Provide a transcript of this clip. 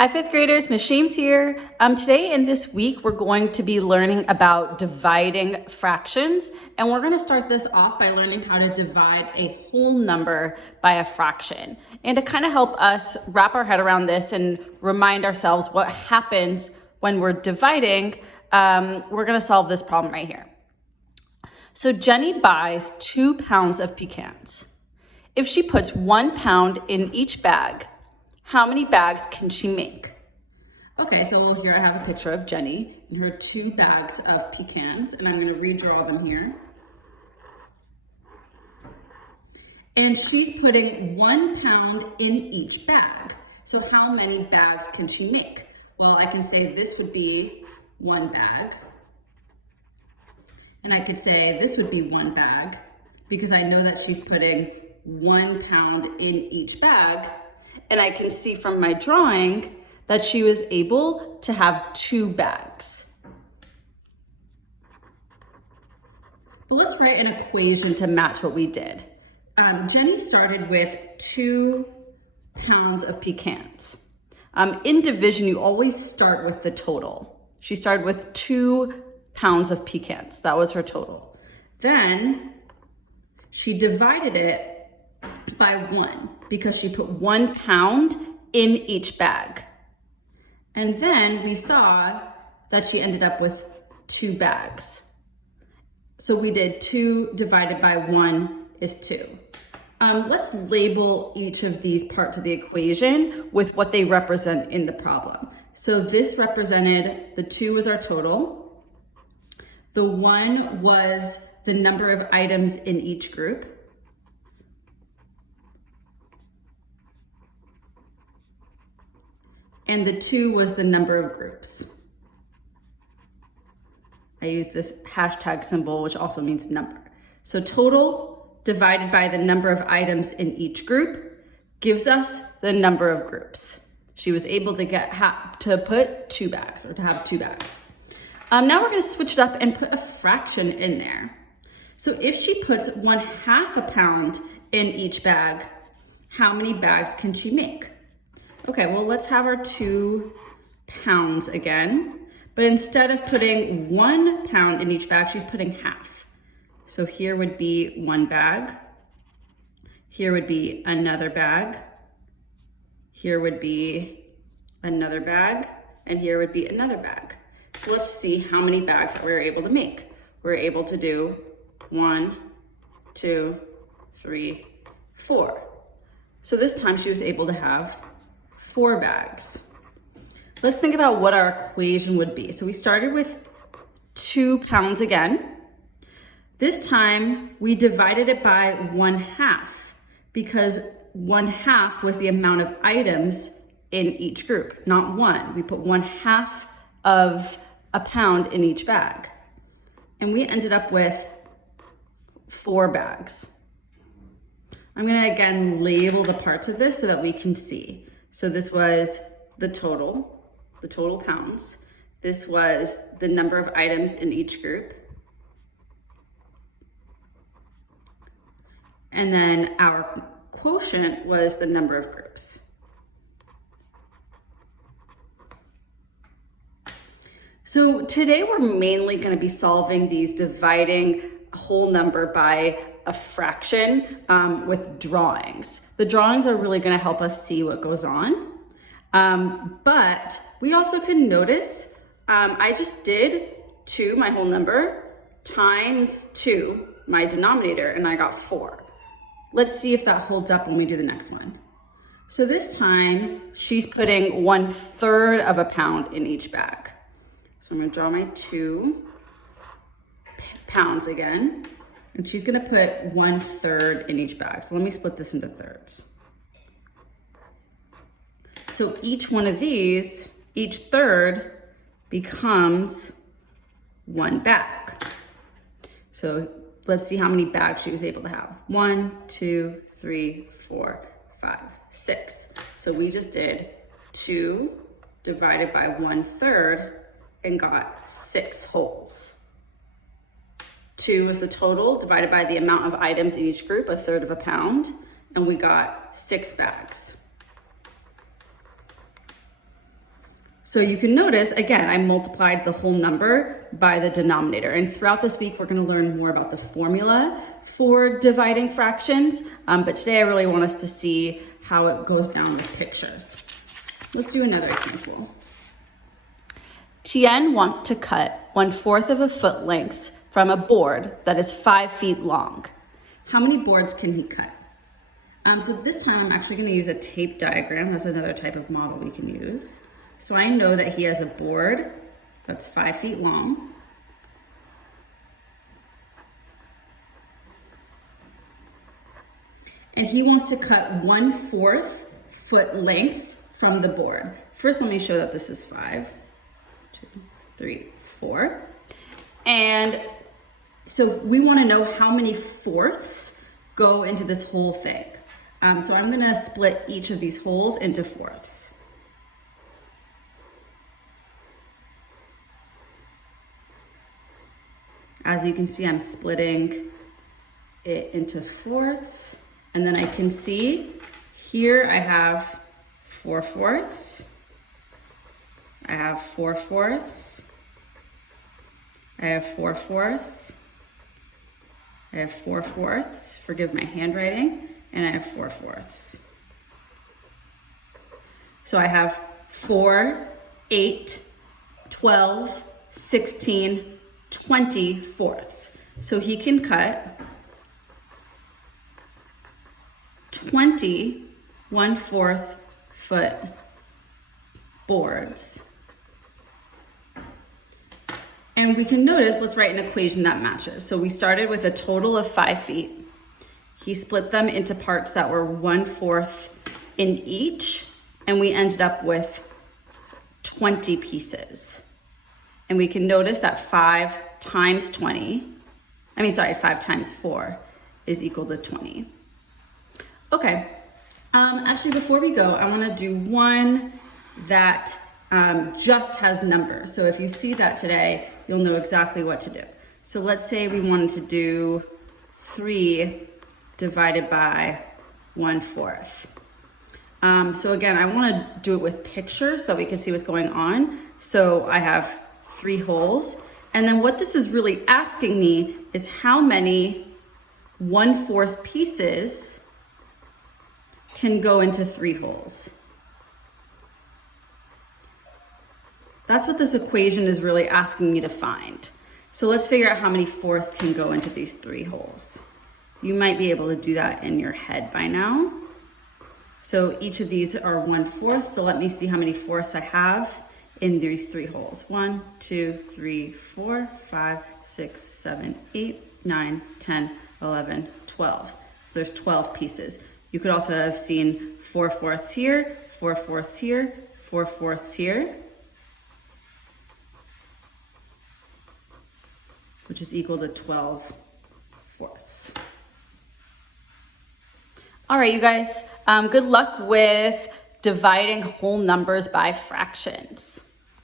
Hi, fifth graders, Ms. Shames here. Today and this week, we're going to be learning about dividing fractions. And we're gonna start this off by learning how to divide a whole number by a fraction. And to kind of help us wrap our head around this and remind ourselves what happens when we're dividing, we're gonna solve this problem right here. So Jenny buys 2 pounds of pecans. If she puts 1 pound in each bag, how many bags can she make? Okay, so here I have a picture of Jenny and her 2 bags of pecans, and I'm going to redraw them here. And she's putting 1 pound in each bag. So how many bags can she make? Well, I can say this would be 1 bag. And I could say this would be 1 bag because I know that she's putting 1 pound in each bag. And I can see from my drawing that she was able to have 2 bags. Well, let's write an equation to match what we did. Jenny started with 2 pounds of pecans. In division, you always start with the total. She started with 2 pounds of pecans. That was her total. Then she divided it by 1 because she put 1 pound in each bag. And then we saw that she ended up with 2 bags. So we did 2 divided by 1 is 2. Let's label each of these parts of the equation with what they represent in the problem. So this represented, the 2 was our total. The 1 was the number of items in each group. And the 2 was the number of groups. I use this hashtag symbol, which also means number. So total divided by the number of items in each group gives us the number of groups. She was able to to put 2 bags, or to have 2 bags. Now we're gonna switch it up and put a fraction in there. So if she puts 1/2 a pound in each bag, how many bags can she make? Okay, well, let's have our 2 pounds again, but instead of putting 1 pound in each bag, she's putting half. So here would be 1 bag. Here would be another bag. Here would be another bag, and here would be another bag. So let's see how many bags that we're able to make. We're able to do 1, 2, 3, 4. So this time she was able to have 4 bags. Let's think about what our equation would be. So we started with 2 pounds again. This time we divided it by 1/2 because 1/2 was the amount of items in each group, not 1. We put 1/2 of a pound in each bag. And we ended up with 4 bags. I'm gonna again label the parts of this so that we can see. So this was the total pounds. This was the number of items in each group. And then our quotient was the number of groups. So today we're mainly going to be solving these dividing a whole number by a fraction with drawings. The drawings are really going to help us see what goes on. But we also can notice I just did 2, my whole number, times 2, my denominator, and I got 4. Let's see if that holds up when we do the next one. So this time she's putting 1/3 of a pound in each bag. So I'm going to draw my 2 pounds again, and she's going to put 1/3 in each bag. So let me split this into thirds. So each one of these, each third becomes 1 bag. So let's see how many bags she was able to have. 1, 2, 3, 4, 5, 6. So we just did 2 divided by 1/3 and got 6 wholes. 2 is the total divided by the amount of items in each group, 1/3 of a pound, and we got 6 bags. So you can notice, again, I multiplied the whole number by the denominator. And throughout this week, we're going to learn more about the formula for dividing fractions. But today I really want us to see how it goes down with pictures. Let's do another example. Tien wants to cut 1/4 of a foot length from a board that is 5 feet long. How many boards can he cut? So this time I'm actually going to use a tape diagram. That's another type of model we can use. So I know that he has a board that's 5 feet long. And he wants to cut 1/4 foot lengths from the board. First, let me show that this is 5, 2, 3, 4. And so we want to know how many fourths go into this whole thing. So I'm going to split each of these holes into fourths. As you can see, I'm splitting it into fourths. And then I can see here I have 4 fourths. I have 4 fourths. I have 4 fourths. I have 4 fourths. Forgive my handwriting. And I have 4 fourths. So I have 4, 8, 12, 16, 20 fourths. So he can cut 20 1/4 foot boards. And we can notice, let's write an equation that matches. So we started with a total of 5 feet. He split them into parts that were 1/4 in each, and we ended up with 20 pieces. And we can notice that 5 times 4 is equal to 20. Okay, actually before we go, I wanna do one that just has numbers. So if you see that today, you'll know exactly what to do. So let's say we wanted to do 3 divided by 1/4. So again, I wanna do it with pictures so that we can see what's going on. So I have 3 holes. And then what this is really asking me is how many 1/4 pieces can go into 3 holes. That's what this equation is really asking me to find. So let's figure out how many fourths can go into these 3 holes. You might be able to do that in your head by now. So each of these are 1/4. So let me see how many fourths I have in these 3 holes. 1, 2, 3, 4, 5, 6, 7, 8, 9, 10, 11, 12. So there's 12 pieces. You could also have seen 4 fourths here, 4 fourths here, 4 fourths here, which is equal to 12 fourths. All right, you guys, good luck with dividing whole numbers by fractions.